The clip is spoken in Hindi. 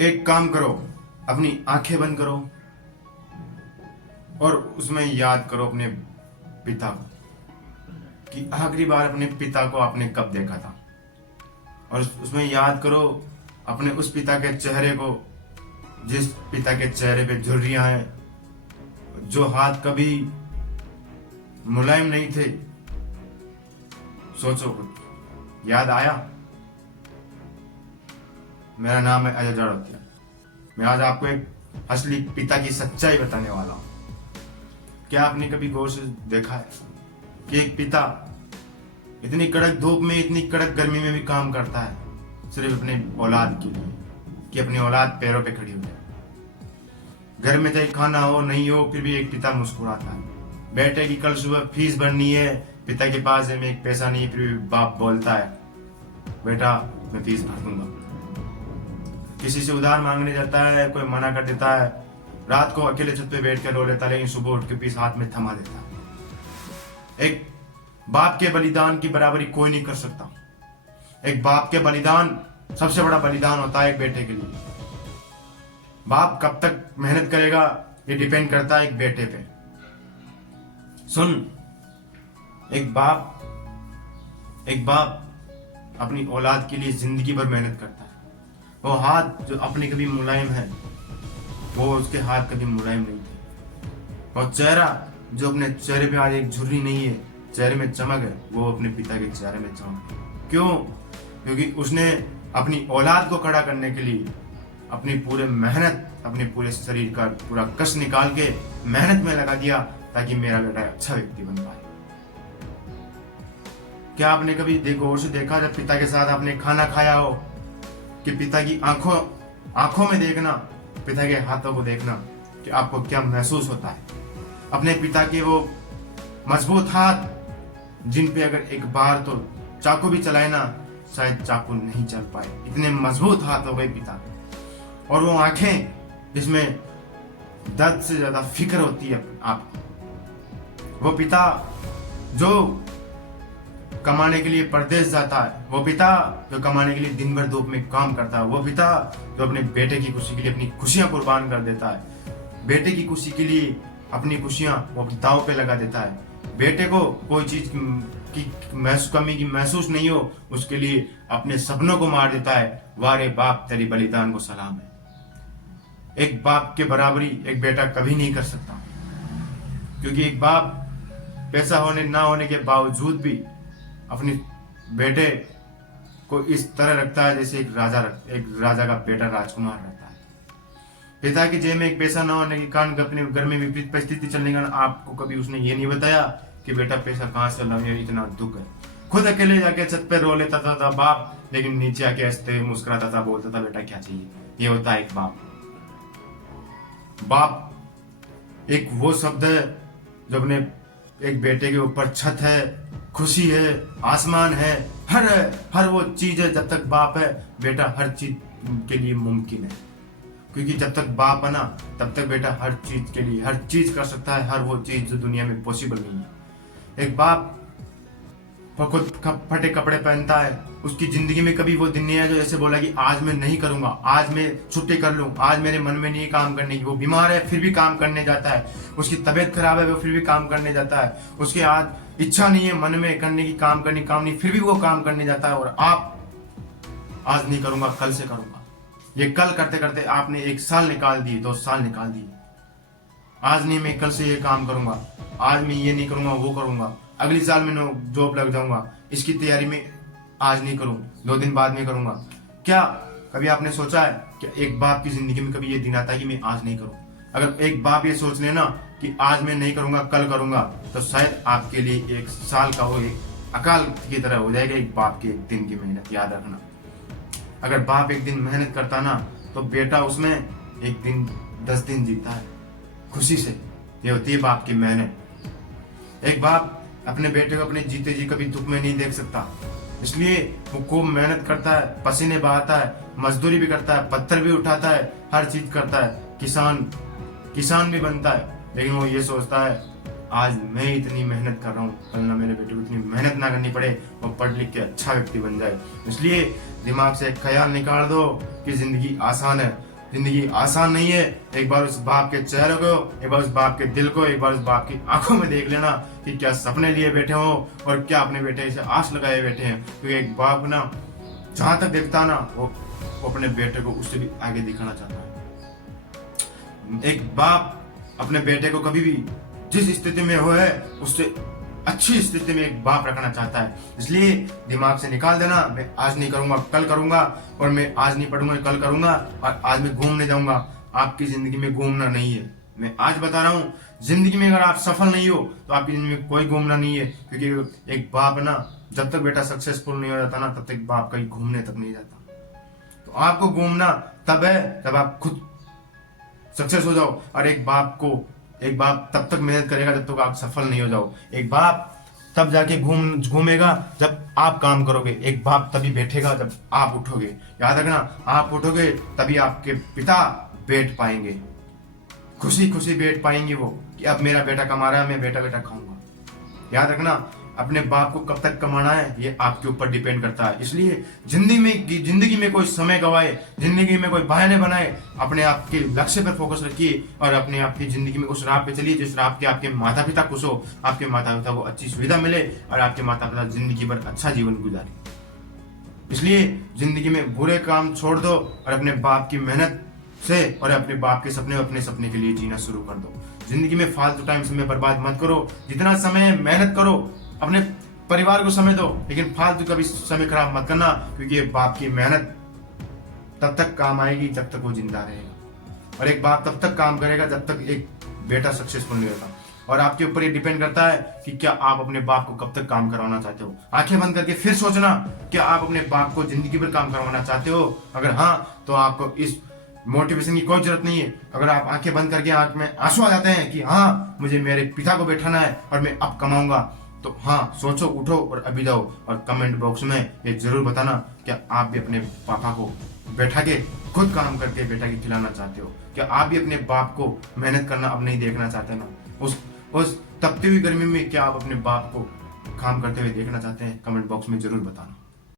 एक काम करो, अपनी आंखें बंद करो और उसमें याद करो अपने पिता को कि आखिरी बार अपने पिता को आपने कब देखा था। और उसमें याद करो अपने उस पिता के चेहरे को, जिस पिता के चेहरे पे झुर्रियां हैं, जो हाथ कभी मुलायम नहीं थे। सोचो कुछ याद आया? मेरा नाम है अजय जड़ोतिया। मैं आज आपको एक असली पिता की सच्चाई बताने वाला हूं। क्या आपने कभी गौर से देखा है कि एक पिता इतनी कड़क धूप में, इतनी कड़क गर्मी में भी काम करता है सिर्फ अपने औलाद के लिए, कि अपनी औलाद पैरों पे खड़ी हो जाए। घर में चाहे खाना हो नहीं हो, फिर भी एक पिता मुस्कुराता है। बेटे की कल सुबह फीस भरनी है, पिता के पास में एक पैसा नहीं, फिर भी बाप बोलता है बेटा मैं फीस भर दूंगा। किसी से उधार मांगने जाता है, कोई मना कर देता है, रात को अकेले छत पे बैठ कर रो लेता है, लेकिन सुबह उठ के पीस हाथ में थमा देता है। एक बाप के बलिदान की बराबरी कोई नहीं कर सकता। एक बाप के बलिदान सबसे बड़ा बलिदान होता है एक बेटे के लिए। बाप कब तक मेहनत करेगा ये डिपेंड करता है एक बेटे पे। सुन, एक बाप अपनी औलाद के लिए जिंदगी भर मेहनत करता है। वो हाथ जो अपने कभी मुलायम है, वो उसके हाथ कभी मुलायम नहीं थे। और चेहरा जो अपने चेहरे पे आज एक झुर्री नहीं है, चेहरे में चमक है, वो अपने पिता के चेहरे में चमक है। क्यों? क्योंकि उसने अपनी औलाद को खड़ा करने के लिए अपनी पूरे मेहनत, अपने पूरे शरीर का पूरा कष्ट निकाल के मेहनत में लगा दिया ताकि मेरा बेटा अच्छा व्यक्ति बन पाए। क्या आपने कभी गौर से देखा जब पिता के साथ आपने खाना खाया हो कि पिता की आंखों में देखना, पिता के हाथों को देखना कि आपको क्या महसूस होता है? अपने पिता के वो मजबूत हाथ जिन पे अगर एक बार तो चाकू भी चलाए ना, शायद चाकू नहीं चल पाए, इतने मजबूत हाथ हो गए पिता के। और वो आंखें जिसमें दर्द से ज्यादा फिक्र होती है आपको। वो पिता जो कमाने के लिए परदेश जाता है, वो पिता जो कमाने के लिए दिन भर धूप में काम करता है, वो पिता जो अपने बेटे की खुशी के लिए अपनी खुशियां कुर्बान कर देता है। बेटे की खुशी के लिए अपनी खुशियां वो दांव पे लगा देता है। बेटे को कोई चीज की कमी की महसूस नहीं हो, उसके लिए अपने सपनों को मार देता है। वारे बाप तेरी बलिदान को सलाम है। एक बाप के बराबरी एक बेटा कभी नहीं कर सकता, क्योंकि एक बाप पैसा होने ना होने के बावजूद भी अपने बेटे को इस तरह रखता है जैसे एक राजा का बेटा राजकुमार रहता है। पिता की जेब में एक पैसा ना होने के कारण अपने घर में विपरीत परिस्थिति चलने का आपको कभी उसने ये नहीं बताया कि बेटा पैसा कहाँ से लाऊं, इतना दुख है। खुद अकेले जाके छत पे रो लेता था बाप, लेकिन नीचे आके हंसते मुस्कुराता था, बोलता था बेटा क्या चाहिए। ये होता है एक बाप एक वो शब्द है जो अपने एक बेटे के ऊपर छत है, खुशी है, आसमान है, हर वो चीज है। जब तक बाप है बेटा हर चीज के लिए मुमकिन है, क्योंकि जब तक बाप है ना तब तक बेटा हर चीज के लिए हर चीज कर सकता है, हर वो चीज जो दुनिया में पॉसिबल नहीं है। एक बाप खुद फटे कपड़े पहनता है, उसकी जिंदगी में कभी वो दिन नहीं है जो ऐसे बोला कि आज मैं नहीं करूंगा, आज मैं छुट्टी कर लूं, आज मेरे मन में नहीं काम करने की। वो बीमार है फिर भी काम करने जाता है, उसकी तबीयत खराब है वो फिर भी काम करने जाता है, उसके आज इच्छा नहीं है मन में करने की, काम नहीं, फिर भी वो काम करने जाता है। और आप आज नहीं करूंगा कल से करूंगा, ये कल करते करते आपने 1 साल निकाल दिए, 2 साल निकाल दिए। आज नहीं मैं कल से ये काम करूंगा, आज मैं ये नहीं करूंगा वो करूंगा, अगले साल में जॉब लग जाऊंगा, इसकी तैयारी में आज नहीं करूं 2 दिन बाद में करूंगा। क्या कभी आपने सोचा है कि एक बाप की जिंदगी में कभी ये दिन आता है कि मैं आज नहीं करूं? अगर एक बाप ये सोच लेना कि आज मैं नहीं करूंगा कल करूंगा, तो शायद आपके लिए 1 साल का वो एक अकाल की तरह हो जाएगा एक बाप के 1 दिन की मेहनत। याद रखना, अगर बाप 1 दिन मेहनत करता ना तो बेटा उसमें 1 दिन 10 दिन जीता है खुशी से। ये होती है बाप की मेहनत। एक बाप अपने बेटे को अपने जीते जी कभी दुख में नहीं देख सकता, इसलिए वो खूब मेहनत करता है, पसीने बहाता है, मजदूरी भी करता है, पत्थर भी उठाता है, हर चीज करता है, किसान भी बनता है। लेकिन वो ये सोचता है आज मैं इतनी मेहनत कर रहा हूँ, कल ना मेरे बेटे को इतनी मेहनत ना करनी पड़े, वो पढ़ लिख के अच्छा व्यक्ति बन जाए। इसलिए दिमाग से एक ख्याल निकाल दो कि जिंदगी आसान है, जिंदगी आसान नहीं है। एक बार उस बाप के चेहरे को, एक बार उस बाप के दिल को, एक बार उस बाप की आंखों में देख लेना कि क्या सपने लिए बैठे हो और क्या अपने बेटे से आस लगाए बैठे हैं। क्योंकि एक बाप ना जहां तक देखता ना वो अपने बेटे को उससे भी आगे दिखाना चाहता है। एक बाप अपने बेटे को कभी भी जिस स्थिति में हो है उससे अच्छी स्थिति में एक बाप रखना चाहता है। इसलिए दिमाग से निकाल देना, मैं आज नहीं करूंगा कल करूंगा, और मैं आज नहीं पढ़ूंगा कल करूंगा, और आज मैं घूमने जाऊंगा। आपकी जिंदगी में घूमना नहीं है। मैं आज बता रहा हूँ, जिंदगी में अगर आप सफल नहीं हो तो आपकी जिंदगी में कोई घूमना नहीं है। क्योंकि एक बाप ना जब तक बेटा सक्सेसफुल नहीं हो जाता ना तब तक बाप कहीं घूमने तक नहीं जाता। तो आपको घूमना तब है जब आप खुद सक्सेस हो जाओ, और एक बाप तब तक मेहनत करेगा जब तक आप सफल नहीं हो जाओ। एक बाप तब जाके घूमेगा जब आप काम करोगे। एक बाप तभी बैठेगा जब आप उठोगे। याद रखना, आप उठोगे तभी आपके पिता बैठ पाएंगे, खुशी खुशी बैठ पाएंगे वो कि अब मेरा बेटा कमा रहा है, मैं बेटा बेटा खाऊंगा। याद रखना, अपने बाप को कब तक कमाना है ये आपके ऊपर डिपेंड करता है। इसलिए जिंदगी में कोई समय गवाए, जिंदगी में कोई बहाने बनाए, अपने आप के लक्ष्य पर फोकस रखिए और अपने आप की जिंदगी में उस राह पे चलिए जिस राह पे आपके माता पिता खुश हो, आपके माता पिता को अच्छी सुविधा मिले और आपके माता पिता जिंदगी भर अच्छा जीवन गुजारे। इसलिए जिंदगी में बुरे काम छोड़ दो और अपने बाप की मेहनत से और अपने बाप के सपने अपने सपने के लिए जीना शुरू कर दो। जिंदगी में फालतू टाइम समय बर्बाद मत करो। जितना समय मेहनत करो, अपने परिवार को समय दो, लेकिन फालतू कभी समय खराब मत करना। क्योंकि ये बाप की मेहनत तब तक काम आएगी जब तक वो जिंदा रहेगा, और एक बाप तब तक काम करेगा जब तक एक बेटा सक्सेसफुल नहीं होता। और आपके ऊपर ये डिपेंड करता है कि क्या आप अपने बाप को कब तक काम करवाना चाहते हो। आंखें बंद करके फिर सोचना, क्या आप अपने बाप को जिंदगी भर काम करवाना चाहते हो? अगर हाँ, तो आपको इस मोटिवेशन की कोई जरूरत नहीं है। अगर आप आंखें बंद करके आंख में आंसू आ जाते हैं कि हाँ मुझे मेरे पिता को बैठाना है और मैं अब कमाऊंगा, तो हाँ सोचो, उठो और अभी जाओ और कमेंट बॉक्स में ये जरूर बताना क्या आप भी अपने पापा को बैठा के खुद काम करके बेटा की खिलाना चाहते हो। क्या आप भी अपने बाप को मेहनत करना अब नहीं देखना चाहते ना? उस तपती हुई गर्मी में क्या आप अपने बाप को काम करते हुए देखना चाहते हैं? कमेंट बॉक्स में जरूर बताना।